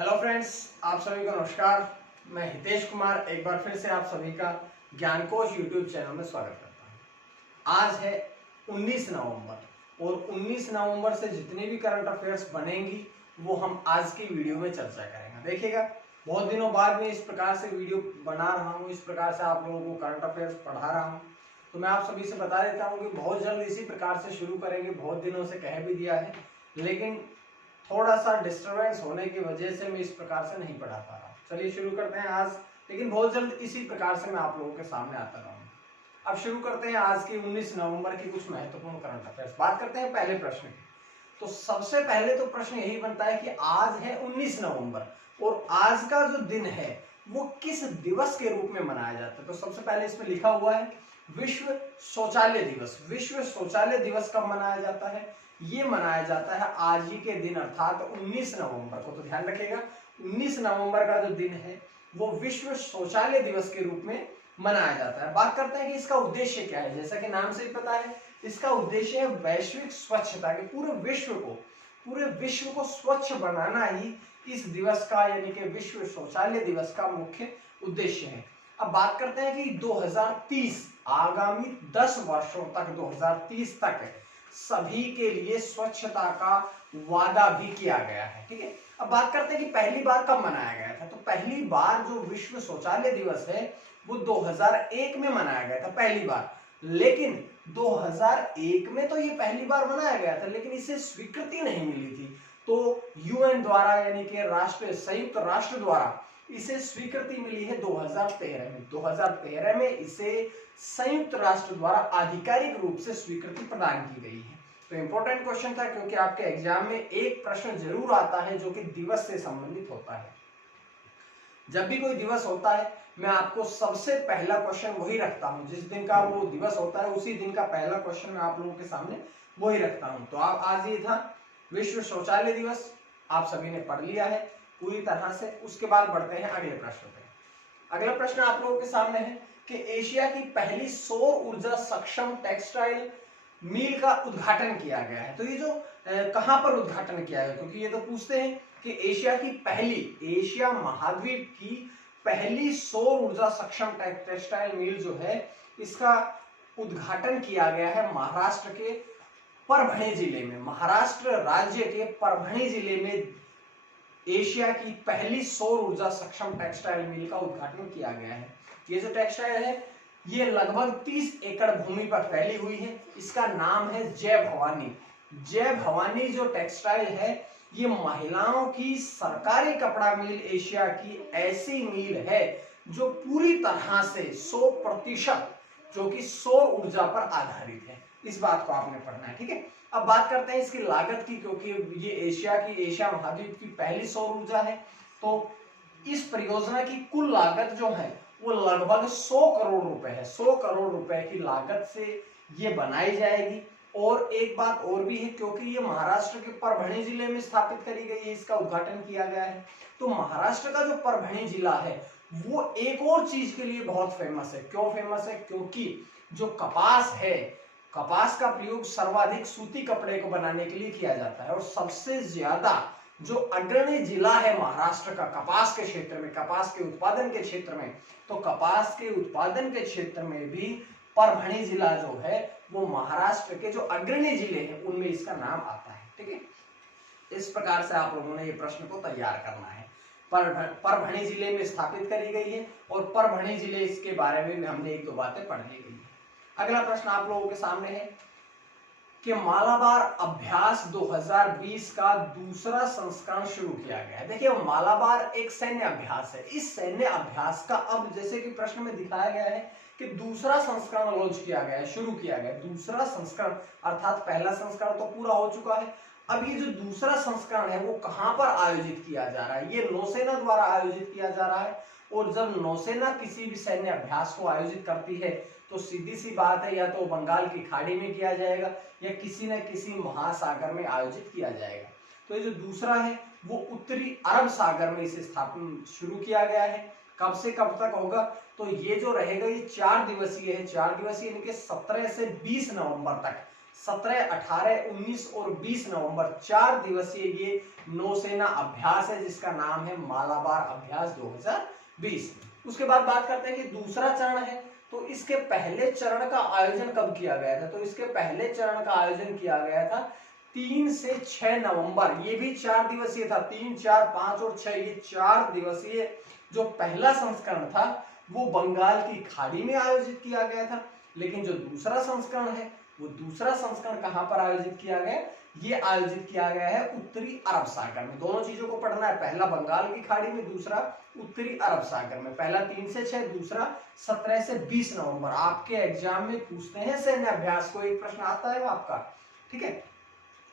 Hello friends, आप सभी को नमस्कार। मैं हितेश कुमार एक बार फिर से आप सभी का ज्ञानकोश यूट्यूब चैनल में स्वागत करता हूं। आज है 19 नवंबर और 19 नवंबर से जितनी भी करंट अफेयर्स बनेंगी वो हम आज की वीडियो में चर्चा करेंगे। देखिएगा, बहुत दिनों बाद मैं इस प्रकार से वीडियो बना रहा हूँ, इस प्रकार से आप लोगों को करंट अफेयर्स पढ़ा रहा हूँ। तो मैं आप सभी से बता देता हूँ कि बहुत जल्द इसी प्रकार से शुरू करेंगे। बहुत दिनों से कह भी दिया है, लेकिन थोड़ा सा डिस्टरबेंस होने की वजह से मैं इस प्रकार से नहीं पढ़ा पा रहा हूँ। चलिए शुरू करते हैं आज, लेकिन बहुत जल्द इसी प्रकार से मैं आप लोगों के सामने आता रहूँगा। अब शुरू करते हैं आज की 19 नवंबर की कुछ महत्वपूर्ण करंट अफेयर्स। बात करते हैं पहले प्रश्न की। तो सबसे पहले तो प्रश्न यही बनता है कि आज है 19 नवंबर और आज का जो दिन है वो किस दिवस के रूप में मनाया जाता है। तो सबसे पहले इसमें लिखा हुआ है विश्व शौचालय दिवस। विश्व शौचालय दिवस कब मनाया जाता है? ये मनाया जाता है आज ही के दिन अर्थात 19 नवंबर को। तो ध्यान रखिएगा, 19 नवंबर का जो दिन है वो विश्व शौचालय दिवस के रूप में मनाया जाता है। बात करते हैं कि इसका उद्देश्य क्या है। जैसा कि नाम से ही पता है, इसका उद्देश्य है वैश्विक स्वच्छता के पूरे विश्व को स्वच्छ बनाना ही इस दिवस का यानी कि विश्व शौचालय दिवस का मुख्य उद्देश्य है। अब बात करते हैं कि 2030 आगामी 10 वर्षों तक 2030 तक सभी के लिए स्वच्छता का वादा भी किया गया है। ठीक है, अब बात करते हैं कि पहली बार कब मनाया गया था। तो पहली बार जो विश्व शौचालय दिवस है वो 2001 में मनाया गया था पहली बार। लेकिन 2001 में तो ये पहली बार मनाया गया था, लेकिन इसे स्वीकृति नहीं मिली थी। तो यूएन द्वारा यानी कि संयुक्त राष्ट्र द्वारा इसे स्वीकृति मिली है 2013 में। 2013 में इसे संयुक्त राष्ट्र द्वारा आधिकारिक रूप से स्वीकृति प्रदान की गई है। तो इंपॉर्टेंट क्वेश्चन था, क्योंकि आपके एग्जाम में एक प्रश्न जरूर आता है जो कि दिवस से संबंधित होता है। जब भी कोई दिवस होता है मैं आपको सबसे पहला क्वेश्चन वही रखता हूं। जिस दिन का वो दिवस होता है उसी दिन का पहला क्वेश्चन मैं आप लोगों के सामने वही रखता हूं। तो आप आज ये था विश्व शौचालय दिवस, आप सभी ने पढ़ लिया है पूरी तरह से। उसके बाद बढ़ते हैं अगले प्रश्न पे। अगला प्रश्न आप लोगों के सामने है कि एशिया की पहली सौर ऊर्जा सक्षम टेक्सटाइल मिल का उद्घाटन किया गया है। तो ये जो कहां पर उद्घाटन किया है, क्योंकि ये तो पूछते हैं कि एशिया महाद्वीप की पहली सौर ऊर्जा सक्षम टेक्सटाइल मिल जो है इसका उद्घाटन किया गया है महाराष्ट्र के परभणी जिले में। महाराष्ट्र राज्य के परभणी जिले में एशिया की पहली सौर ऊर्जा सक्षम टेक्सटाइल मिल का उद्घाटन किया गया है। ये जो टेक्सटाइल है ये लगभग 30 एकड़ भूमि पर फैली हुई है। इसका नाम है जय भवानी। जय भवानी जो टेक्सटाइल है ये महिलाओं की सरकारी कपड़ा मिल एशिया की ऐसी मिल है जो पूरी तरह से 100% जो कि सौर ऊर्जा पर आधारित है। इस बात को आपने पढ़ना है। ठीक है, अब बात करते हैं इसकी लागत की, क्योंकि ये एशिया महाद्वीप की पहली सौर ऊर्जा है। तो इस परियोजना की कुल लागत जो है वो लगभग 100 करोड़ रुपए है। 100 करोड़ रुपए की लागत से ये बनाई जाएगी। और एक बात और भी है, क्योंकि ये महाराष्ट्र के परभणी जिले में स्थापित करी गई है, इसका उद्घाटन किया गया है। तो महाराष्ट्र का जो परभणी जिला है वो एक और चीज के लिए बहुत फेमस है। क्यों फेमस है? क्योंकि जो कपास है, कपास का प्रयोग सर्वाधिक सूती कपड़े को बनाने के लिए किया जाता है। और सबसे ज्यादा जो अग्रणी जिला है महाराष्ट्र का कपास के क्षेत्र में, कपास के उत्पादन के क्षेत्र में, तो कपास के उत्पादन के क्षेत्र में भी परभणी जिला जो है वो महाराष्ट्र के जो अग्रणी जिले हैं उनमें इसका नाम आता है। ठीक है, इस प्रकार से आप लोगों ने ये प्रश्न को तैयार करना है। परभणी जिले में स्थापित करी गई है और परभणी जिले इसके बारे में हमने एक दो बातें पढ़ ली गई है। अगला प्रश्न आप लोगों के सामने है कि मालाबार अभ्यास 2020 का दूसरा संस्करण शुरू किया गया है। देखिए, मालाबार एक सैन्य अभ्यास है। इस सैन्य अभ्यास का अब जैसे कि प्रश्न में दिखाया गया है कि दूसरा संस्करण लॉन्च किया गया है, शुरू किया गया है। दूसरा संस्करण अर्थात पहला संस्करण तो पूरा हो चुका है। अब ये जो दूसरा संस्करण है वो कहां पर आयोजित किया जा रहा है? ये नौसेना द्वारा आयोजित किया जा रहा है। और जब नौसेना किसी भी सैन्य अभ्यास को आयोजित करती है तो सीधी सी बात है, या तो बंगाल की खाड़ी में किया जाएगा या किसी न किसी महासागर में आयोजित किया जाएगा। तो ये जो दूसरा है वो उत्तरी अरब सागर में इसे स्थापन शुरू किया गया है। कब से कब तक होगा? तो ये जो रहेगा ये 4 दिवसीय है। 4 दिवसीय यानी कि 17 से 20 नवंबर तक 17, 18, 19 और 20 नवंबर 4 दिवसीय ये नौसेना अभ्यास है जिसका नाम है मालाबार अभ्यास 2020। उसके बाद बात करते हैं कि दूसरा चरण है, तो इसके पहले चरण का आयोजन कब किया गया था? तो इसके पहले चरण का आयोजन किया गया था 3 से 6 नवंबर। ये भी 4 दिवसीय था, 3, 4, 5 और 6, ये 4 दिवसीय जो पहला संस्करण था वो बंगाल की खाड़ी में आयोजित किया गया था। लेकिन जो दूसरा संस्करण है वो दूसरा संस्करण कहां पर आयोजित किया गया? ये आयोजित किया गया है उत्तरी अरब सागर में। दोनों चीजों को पढ़ना है, पहला बंगाल की खाड़ी में, दूसरा उत्तरी अरब सागर में। पहला 3 से 6, दूसरा 17 से 20 नवंबर। आपके एग्जाम में पूछते हैं सैन्य अभ्यास को, एक प्रश्न आता है आपका, ठीक है।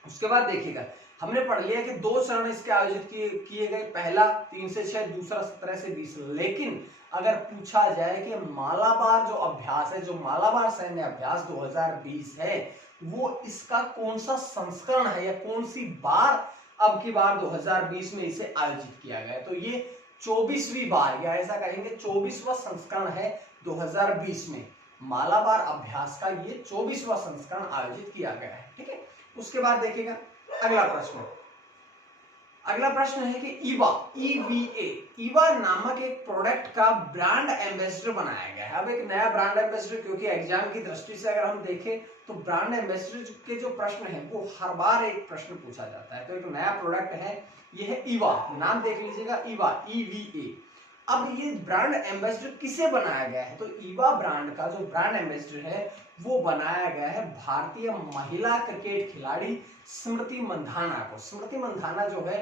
उसके बाद देखिएगा, हमने पढ़ लिया कि 2 चरण इसके आयोजित किए गए, पहला 3 से 6, दूसरा 17 से 20। लेकिन अगर पूछा जाए कि मालाबार जो अभ्यास है, जो मालाबार सैन्य अभ्यास 2020 है, वो इसका कौन सा संस्करण है या कौन सी बार अब की बार 2020 में इसे आयोजित किया गया? तो ये 24वीं बार, या ऐसा कहेंगे 24वां संस्करण है 2020 में। मालाबार अभ्यास का ये 24वां संस्करण आयोजित किया गया है, ठीक है। उसके बाद देखिएगा अगला प्रश्न। अगला प्रश्न है कि ईवा, ईवा नामक एक प्रोडक्ट का ब्रांड एम्बेसडर बनाया गया है। अब एक नया ब्रांड एम्बेसडर, क्योंकि एग्जाम की दृष्टि से अगर हम देखें तो ब्रांड एम्बेसडर के जो प्रश्न है वो हर बार एक प्रश्न पूछा जाता है। तो एक नया प्रोडक्ट है, ये है ईवा, नाम देख लीजिएगा, ईवा, EVA। अब ये ब्रांड एम्बेसडर किसे बनाया गया है? तो ईवा ब्रांड का जो ब्रांड एम्बेसडर है वो बनाया गया है भारतीय महिला क्रिकेट खिलाड़ी स्मृति मंधाना को। स्मृति मंधाना जो है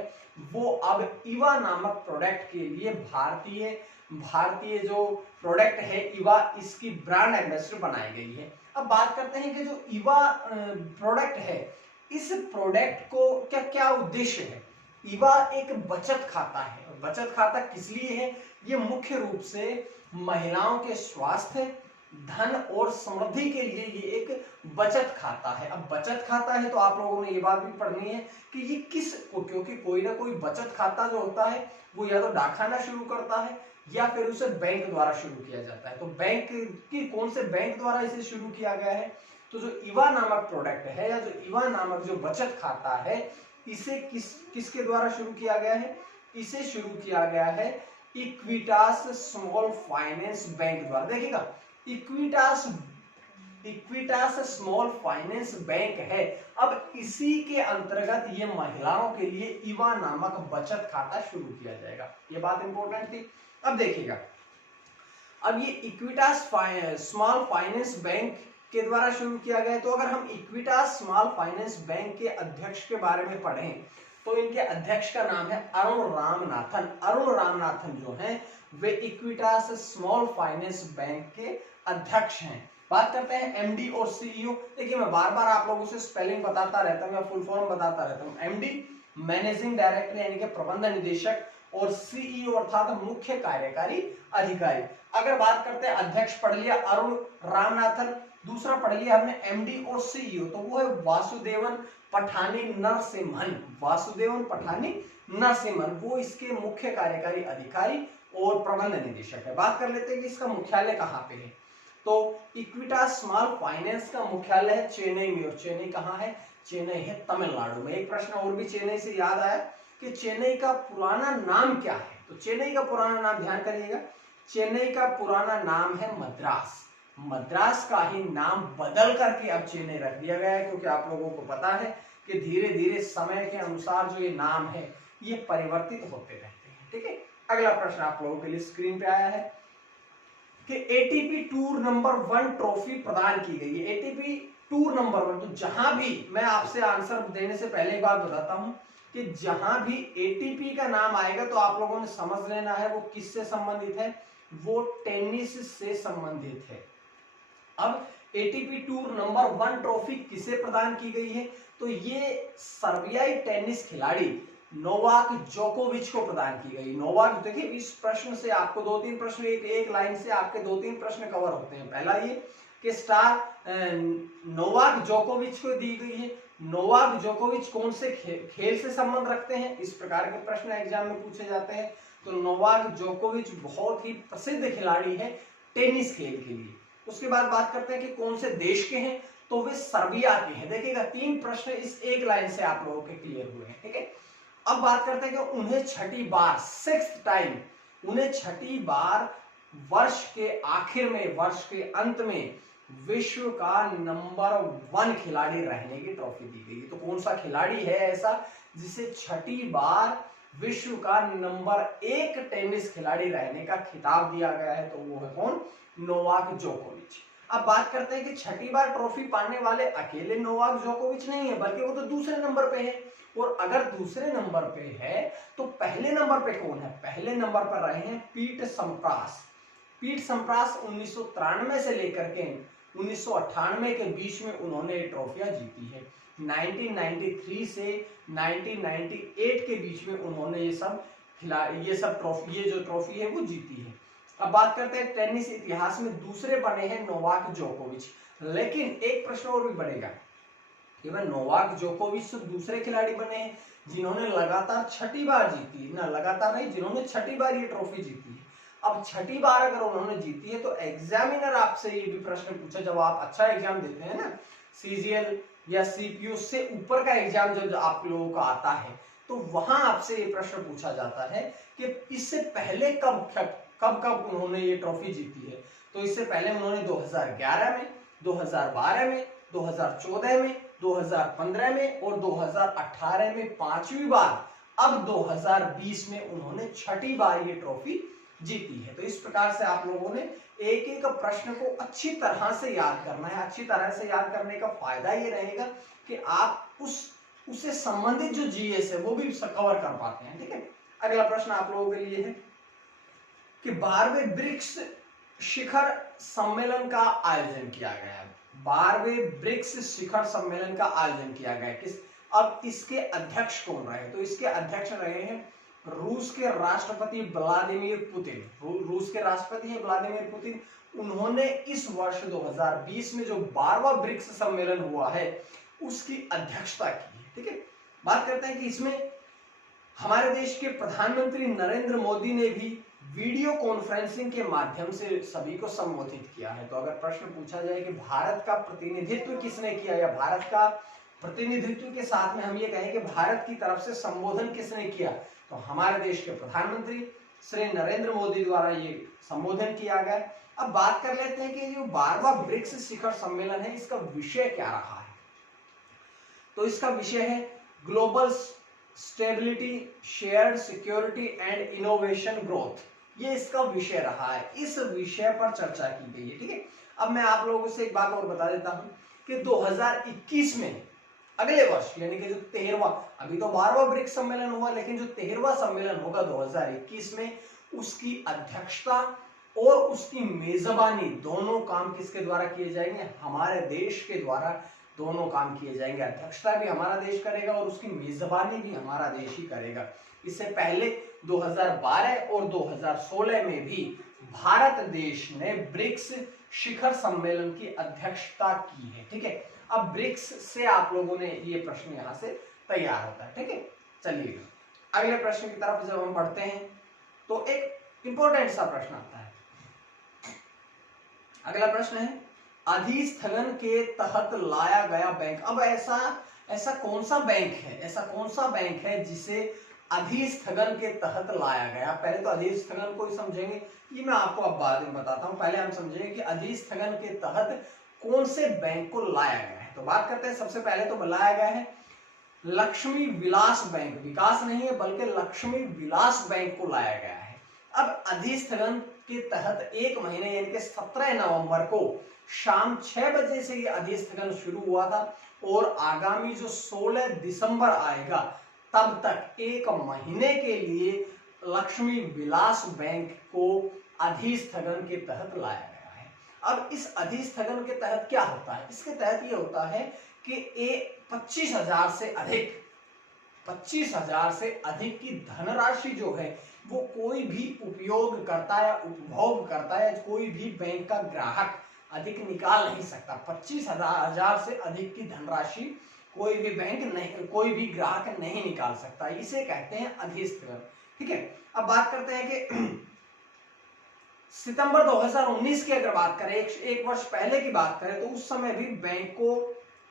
वो अब ईवा नामक प्रोडक्ट के लिए भारतीय जो प्रोडक्ट है ईवा, इसकी ब्रांड एम्बेसडर बनाई गई है। अब बात करते हैं कि जो ईवा प्रोडक्ट है, इस प्रोडक्ट को क्या क्या उद्देश्य है? ईवा एक बचत खाता है। बचत खाता किस लिए है? ये मुख्य रूप से महिलाओं के स्वास्थ्य, धन और समृद्धि के लिए ये एक बचत खाता है। अब बचत खाता है तो आप लोगों ने ये बात भी पढ़नी है कि ये किस को, क्योंकि कोई ना कोई बचत खाता जो होता है वो या तो डाकखाना शुरू करता है या फिर उसे बैंक द्वारा शुरू किया जाता है। तो बैंक की कौन से बैंक द्वारा इसे शुरू किया गया है? तो जो ईवा नामक प्रोडक्ट है या जो ईवा नामक जो बचत खाता है, इसे किसके द्वारा शुरू किया गया है? इसे शुरू किया गया है इक्विटास स्मॉल फाइनेंस बैंक द्वारा। देखिएगा, इक्विटास स्मॉल फाइनेंस बैंक है। अब इसी के अंतर्गत ये महिलाओं के लिए ईवा नामक बचत खाता शुरू किया जाएगा। ये बात इंपॉर्टेंट थी। अब देखिएगा, अब ये इक्विटास स्मॉल फाइनेंस बैंक के द्वारा शुरू किया गया। तो अगर हम इक्विटास स्मॉल फाइनेंस बैंक के अध्यक्ष के बारे में पढ़ें तो इनके अध्यक्ष का नाम है अरुण रामनाथन। अरुण रामनाथन जो हैं वे इक्विटास स्मॉल फाइनेंस बैंक के अध्यक्ष हैं। बात करते हैं एमडी और सीईओ। देखिए, मैं बार बार आप लोगों से स्पेलिंग बताता रहता हूं या फुल फॉर्म बताता रहता हूं। एमडी मैनेजिंग डायरेक्टर यानी कि प्रबंध निदेशक, और सीईओ अर्थात मुख्य कार्यकारी अधिकारी। अगर बात करते हैं अध्यक्ष, पढ़ लिया अरुण रामनाथन। दूसरा पढ़ लिया हमने एमडी और सीईओ, तो वो है वासुदेवन पठानी नरसिम्हन। वासुदेवन पठानी नरसिम्हन वो इसके मुख्य कार्यकारी अधिकारी और प्रबंध निदेशक है। बात कर लेते हैं कि इसका मुख्यालय कहाँ पे है। तो इक्विटास स्मॉल फाइनेंस का मुख्यालय है चेन्नई में। और चेन्नई कहाँ है? चेन्नई है तमिलनाडु में। एक प्रश्न और भी चेन्नई से याद आया कि चेन्नई का पुराना नाम क्या है? तो चेन्नई का पुराना नाम ध्यान करिएगा, चेन्नई का पुराना नाम है मद्रास। मद्रास का ही नाम बदल करके अब चेन्नई रख दिया गया है, क्योंकि आप लोगों को पता है कि धीरे धीरे समय के अनुसार जो ये नाम है ये परिवर्तित होते रहते हैं, ठीक है। अगला प्रश्न आप लोगों के लिए स्क्रीन पे आया है कि एटीपी टूर नंबर 1 ट्रॉफी प्रदान की गई है। एटीपी टूर नंबर 1, तो जहां भी, मैं आपसे आंसर देने से पहले एक बात बताता हूं कि जहां भी एटीपी का नाम आएगा तो आप लोगों ने समझ लेना है वो किससे संबंधित है, वो टेनिस से संबंधित है। अब एटीपी टूर नंबर 1 ट्रॉफी किसे प्रदान की गई है? तो ये सर्बियाई टेनिस खिलाड़ी नोवाक जोकोविच को प्रदान की गई। नोवाक, देखिए इस प्रश्न से आपको 2-3 प्रश्न, एक लाइन से आपके 2-3 प्रश्न कवर होते हैं। पहला ये कि स्टार नोवाक जोकोविच को दी गई है। नोवाक जोकोविच कौन से खेल से संबंध रखते हैं? इस प्रकार के प्रश्न एग्जाम में पूछे जाते हैं। तो नोवाक जोकोविच बहुत ही प्रसिद्ध खिलाड़ी है टेनिस खेल के लिए। उसके बाद बात करते हैं कि कौन से देश के हैं। तो वे सर्बिया के हैं। देखिएगा 3 प्रश्न इस एक लाइन से आप लोगों के क्लियर हुए हैं, ठीक है। अब बात करते हैं कि उन्हें छठी बार, 6th टाइम, उन्हें छठी बार वर्ष के आखिर में, वर्ष के अंत में विश्व का नंबर 1 खिलाड़ी रहने की ट्रॉफी दी गई। तो कौन सा खिलाड़ी है ऐसा जिसे छठी बार विश्व का नंबर 1 टेनिस खिलाड़ी रहने का खिताब दिया गया है? तो वो है कौन? नोवाक जोकोविच। अब बात करते हैं कि छठी बार ट्रॉफी पाने वाले अकेले नोवाक जोकोविच नहीं है, बल्कि वो तो दूसरे नंबर पे है। और अगर दूसरे नंबर पे है तो पहले नंबर पे कौन है? पहले नंबर पर रहे हैं पीट सम्प्रास। पीट सम्प्रास 1993 से लेकर के 1998 के बीच में उन्होंने ट्रॉफियां जीती है। 1993 से 1998 के बीच में उन्होंने ये सब ट्रॉफी, ये जो ट्रॉफी है वो जीती है। अब बात करते हैं टेनिस इतिहास में दूसरे बने हैं नोवाक जोकोविच। लेकिन एक प्रश्न और भी बनेगा कि भाई नोवाक जोकोविच तो दूसरे खिलाड़ी बने हैं जिन्होंने लगातार छठी बार जीती, ना लगातार नहीं, जिन्होंने छठी बार ये ट्रॉफी जीती है। अब छठी बार अगर उन्होंने जीती है तो एग्जामिनर आपसे ये भी प्रश्न पूछे, जब आप अच्छा एग्जाम देते हैं ना, सीजीएल या सीपीयू से ऊपर का एग्जाम जब आप लोगों का आता है तो वहां आपसे ये प्रश्न पूछा जाता है कि इससे पहले कब उन्होंने ये ट्रॉफी जीती है। तो इससे पहले उन्होंने 2011 में, 2012 में, 2014 में, 2015 में और 2018 में 5वीं बार, अब 2020 में उन्होंने छठी बार ये ट्रॉफी जीती है। तो इस प्रकार से आप लोगों ने एक एक प्रश्न को अच्छी तरह से याद करना है। अच्छी तरह से याद करने का फायदा ये रहेगा कि आप उससे संबंधित जो जीएस है वो भी कवर कर पाते हैं, ठीक है। अगला प्रश्न आप लोगों के लिए है कि 12वें ब्रिक्स शिखर सम्मेलन का आयोजन किया गया है। 12वें ब्रिक्स शिखर सम्मेलन का आयोजन किया गया है अब इसके अध्यक्ष कौन रहे? तो इसके अध्यक्ष रहे हैं रूस के राष्ट्रपति व्लादिमीर पुतिन। रूस के राष्ट्रपति हैं व्लादिमीर पुतिन। उन्होंने इस वर्ष 2020 में जो 12वां ब्रिक्स सम्मेलन हुआ है उसकी अध्यक्षता की है, ठीक है। बात करते हैं कि इसमें हमारे देश के प्रधानमंत्री नरेंद्र मोदी ने भी वीडियो कॉन्फ्रेंसिंग के माध्यम से सभी को संबोधित किया है। तो अगर प्रश्न पूछा जाए कि भारत का प्रतिनिधित्व किसने किया या भारत का प्रतिनिधित्व के साथ में हम ये कहें कि भारत की तरफ से संबोधन किसने किया, तो हमारे देश के प्रधानमंत्री श्री नरेंद्र मोदी द्वारा ये संबोधन किया गया। अब बात कर लेते हैं कि जो 12वां ब्रिक्स शिखर सम्मेलन है इसका विषय क्या रहा है। तो इसका विषय है global stability, shared security and innovation growth. ये इसका विषय रहा है, इस विषय पर चर्चा की गई है, ठीक है। अब मैं आप लोगों से एक बात और बता देता हूं कि 2021 में, अगले वर्ष यानी कि जो 13वां, अभी तो 12वां ब्रिक्स सम्मेलन हुआ, लेकिन जो 13वां सम्मेलन होगा 2021 में, उसकी अध्यक्षता और उसकी मेजबानी दोनों काम किसके द्वारा किए जाएंगे? हमारे देश के द्वारा दोनों काम किए जाएंगे। अध्यक्षता भी हमारा देश करेगा और उसकी मेजबानी भी हमारा देश ही करेगा। इससे पहले 2012 और 2016 में भी भारत देश ने ब्रिक्स शिखर सम्मेलन की अध्यक्षता की है, ठीक है। अब ब्रिक्स से आप लोगों ने ये प्रश्न यहां से तैयार होता है, ठीक है। चलिए अगले प्रश्न की तरफ जब हम बढ़ते हैं तो एक इंपॉर्टेंट सा प्रश्न आता है। अगला प्रश्न है अधिस्थगन के तहत लाया गया बैंक। अब ऐसा कौन सा बैंक है, ऐसा कौन सा बैंक है जिसे अधिस्थगन के तहत लाया गया? पहले तो अधिस्थगन को ही समझेंगे, ये मैं आपको अब बाद में बताता हूं। पहले हम समझेंगे कि अधिस्थगन के तहत कौन से बैंक को लाया गया है। तो बात करते हैं, सबसे पहले तो लाया गया है लक्ष्मी विलास बैंक। विकास नहीं है बल्कि लक्ष्मी विलास बैंक को लाया गया है। अब अधिस्थगन के तहत 1 महीने यानी कि 17 नवंबर को शाम 6 बजे से ये अधिस्थगन शुरू हुआ था और आगामी जो 16 दिसंबर आएगा तब तक 1 महीने के लिए लक्ष्मी विलास बैंक को अधिस्थगन के तहत लाया गया है। अब इस अधिस्थगन के तहत क्या होता है? इसके तहत ये होता है कि 25,000 से अधिक की धनराशि जो है वो कोई भी उपयोग करता है, उपभोग करता है, कोई भी बैंक का ग्राहक अधिक निकाल नहीं सकता। 25,000 से अधिक की धनराशि कोई भी बैंक नहीं, कोई भी ग्राहक नहीं निकाल सकता, इसे कहते हैं अधिस्थगन, ठीक है। अब बात करते हैं कि सितंबर 2019 की अगर बात करें, एक वर्ष पहले की बात करें, तो उस समय भी बैंक को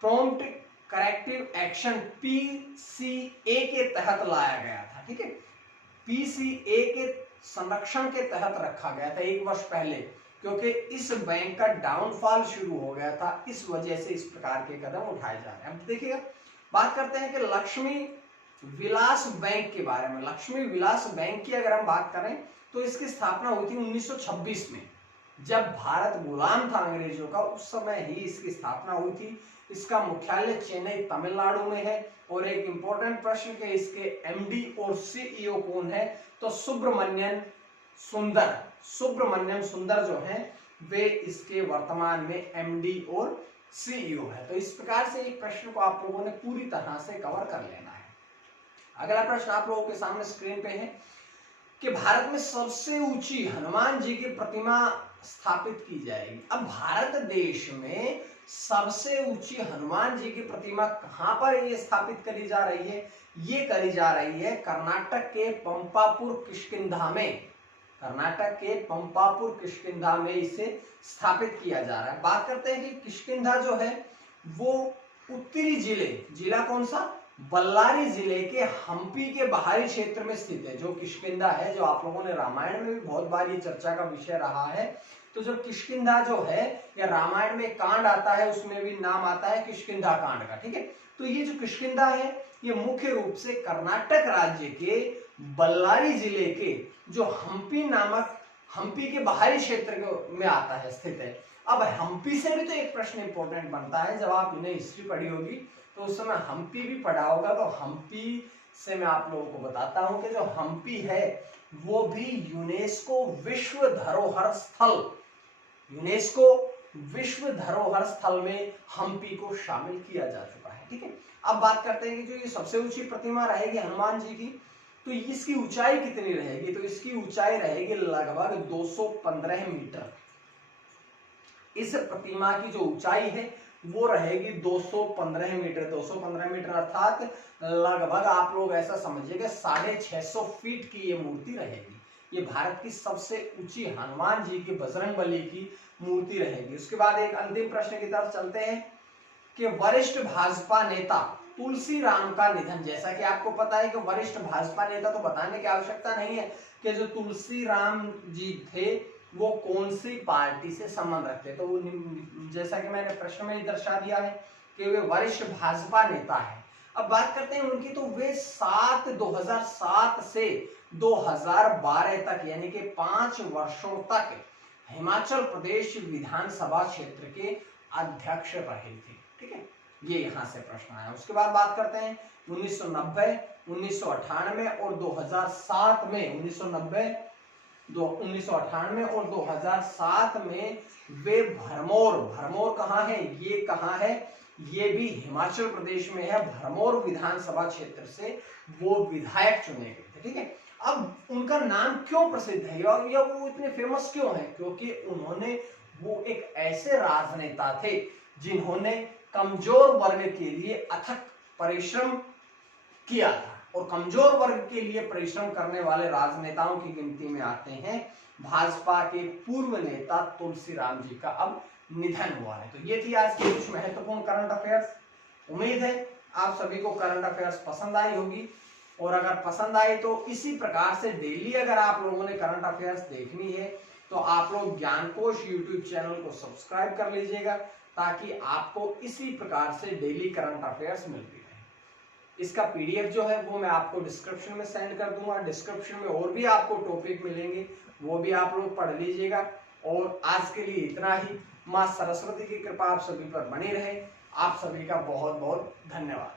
प्रॉम्प्ट करेक्टिव एक्शन पीसीए के तहत लाया गया था। ठीक है, पीसीए के संरक्षण के तहत रखा गया था एक वर्ष पहले, क्योंकि इस बैंक का डाउनफॉल शुरू हो गया था, इस वजह से इस प्रकार के कदम उठाए जा रहे हैं। अब देखिएगा, बात करते हैं कि लक्ष्मी विलास बैंक के बारे में। लक्ष्मी विलास बैंक की अगर हम बात करें तो इसकी स्थापना हुई थी 1926 में, जब भारत गुलाम था अंग्रेजों का, उस समय ही इसकी स्थापना हुई थी। इसका मुख्यालय चेन्नई तमिलनाडु में है। और एक इंपॉर्टेंट प्रश्न के इसके एमडी और सीईओ कौन है, तो सुब्रमण्यम सुंदर जो है वे इसके वर्तमान में एमडी और सीईओ है। तो इस प्रकार से एक प्रश्न को आप लोगों ने पूरी तरह से कवर कर लेना है। अगला प्रश्न आप लोगों के सामने स्क्रीन पे है कि भारत में सबसे ऊंची हनुमान जी की प्रतिमा स्थापित की जाएगी। अब भारत देश में सबसे ऊंची हनुमान जी की प्रतिमा कहां पर ये स्थापित करी जा रही है? ये करी जा रही है कर्नाटक के पंपापुर किष्किंधा में। कर्नाटक के पंपापुर किष्किंधा में इसे स्थापित किया जा रहा है। बात करते हैं कि किष्किंधा जो है वो उत्तरी जिला कौन सा? बल्लारी जिले के हम्पी के बाहरी क्षेत्र में स्थित है। जो किष्किंधा है, जो आप लोगों ने रामायण में भी बहुत बार ये चर्चा का विषय रहा है, तो जो किष्किंधा जो है, या रामायण में कांड आता है उसमें भी नाम आता है किष्किंधा कांड का। ठीक है, तो ये जो किष्किंधा है ये मुख्य रूप से कर्नाटक राज्य के बल्लारी जिले के जो हम्पी के बाहरी क्षेत्र में आता है, स्थित है। अब हम्पी से भी तो एक प्रश्न इंपॉर्टेंट बनता है, जब आप इन्हें हिस्ट्री पढ़ी होगी तो उस समय हम्पी भी पढ़ा होगा। तो हम्पी से मैं आप लोगों को बताता हूं कि जो हम्पी है वो भी यूनेस्को विश्व धरोहर स्थल में हम्पी को शामिल किया जा चुका है। ठीक है, अब बात करते हैं कि जो ये सबसे ऊंची प्रतिमा रहेगी हनुमान जी की, तो इसकी ऊंचाई कितनी रहेगी? तो इसकी ऊंचाई रहेगी लगभग 215 मीटर। इस प्रतिमा की जो ऊंचाई है वो रहेगी 215 मीटर। 215 मीटर अर्थात लगभग आप लोग ऐसा समझिएगा 650 फीट की ये मूर्ति रहेगी। ये भारत की सबसे ऊंची हनुमान जी की बजरंगबली की मूर्ति रहेगी। उसके बाद एक अंतिम प्रश्न की तरफ चलते हैं कि वरिष्ठ भाजपा नेता तुलसी राम का निधन। जैसा कि आपको पता है कि वरिष्ठ भाजपा नेता तो बताने की आवश्यकता नहीं है कि जो तुलसी राम जी थे वो कौन सी पार्टी से संबंध रखते, तो वो जैसा कि मैंने प्रश्न में दर्शा दिया है कि वे वरिष्ठ भाजपा नेता है। अब बात करते हैं उनकी, तो वे 2007 से 2012 तक यानी कि 5 वर्षों तक हिमाचल प्रदेश विधानसभा क्षेत्र के अध्यक्ष रहे थे। ठीक है, ये यहां से प्रश्न आया। उसके बाद बात करते हैं 1990, 1998 और 2007 में 1998 और 2007 में वे भरमौर कहाँ है? ये कहाँ है? ये भी हिमाचल प्रदेश में है। भरमौर विधानसभा क्षेत्र से वो विधायक चुने गए थे। ठीक है, अब उनका नाम क्यों प्रसिद्ध है या वो इतने फेमस क्यों है? क्योंकि वो एक ऐसे राजनेता थे जिन्होंने कमजोर वर्ग के लिए अथक परिश्रम किया था। और कमजोर वर्ग के लिए परिश्रम करने वाले राजनेताओं की गिनती में आते हैं भाजपा के पूर्व नेता तुलसी राम जी का अब निधन हुआ है। तो ये थी आज की कुछ महत्वपूर्ण करंट अफेयर्स। उम्मीद है आप सभी को करंट अफेयर्स पसंद आई होगी, और अगर पसंद आई तो इसी प्रकार से डेली अगर आप लोगों ने करंट अफेयर्स देखनी है तो आप लोग ज्ञानकोश यूट्यूब चैनल को सब्सक्राइब कर लीजिएगा, ताकि आपको इसी प्रकार से डेली करंट अफेयर्स मिलती रहे। इसका पीडीएफ जो है वो मैं आपको डिस्क्रिप्शन में सेंड कर दूंगा। डिस्क्रिप्शन में और भी आपको टॉपिक मिलेंगे, वो भी आप लोग पढ़ लीजिएगा। और आज के लिए इतना ही। मां सरस्वती की कृपा आप सभी पर बनी रहे। आप सभी का बहुत बहुत धन्यवाद।